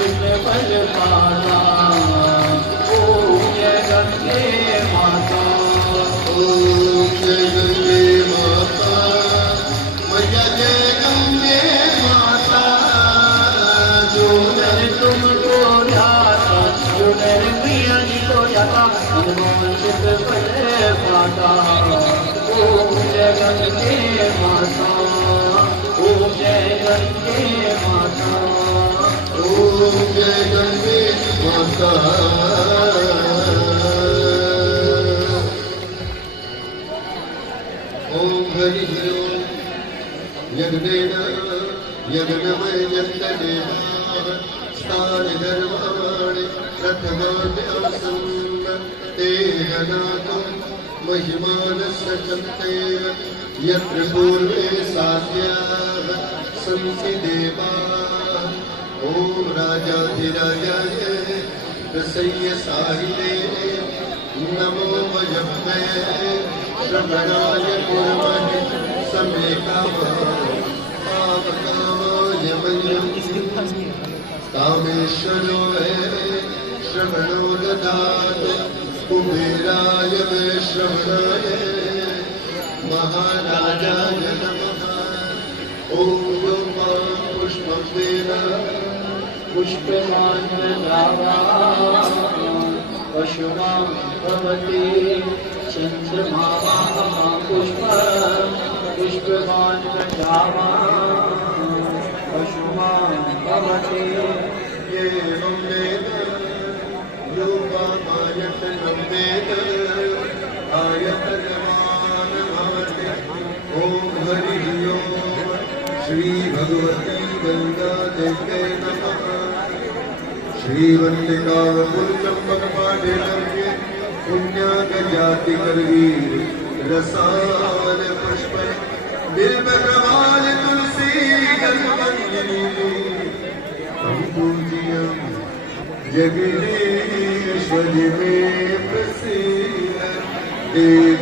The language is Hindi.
कृष्ण बल पाता। ओम जय गंगे माता। ओम जय गंगे माता, मैया जय गंगे माता। जो नर तुमको ध्याता, जो नर मैया जी को ध्याता, हनुमान कृष्ण बल पाता। ओम जय गंगे माता। ओम जय गंगे माता। ओम जय गंगे माता। ओम हरि ओम। यज्ञेन यज्ञमयन्तदेवाः स्थानि धर्माणि प्रथमाभ्यासं तेन नातं महिमानस्य चन्तेन यत्र पूर्वे साध्याः सन्ति देवाः। ॐ राजाधिराजाय प्रसय्य साहिते नमो वयम्मे श्रवणाय कुर्महे समे कामाय कामेश्वरो हे श्रवणो ददातु कुबेराय मे श्रवणाय महाराजाय नमः। ॐ योपां पुष्पं वेद पुष्पवान् पशुमां भवति चन्द्रमाः पुष्पवान् पशुमां भवति। एवं वेद योपामायतनं वेद आयतनवान् भवति। ॐ हरिः ओम्। श्रीभगवती गङ्गादेव्यै नमः। श्रीवल्लिकापुरचम्बकपाठे लभ्ये पुण्याकजाति करवीर रसाल पुष्प बिल्वप्रवाल तुलसी गन्धवल्लरी पूज्यं जगदीश्वरि मे प्रसीद देवी।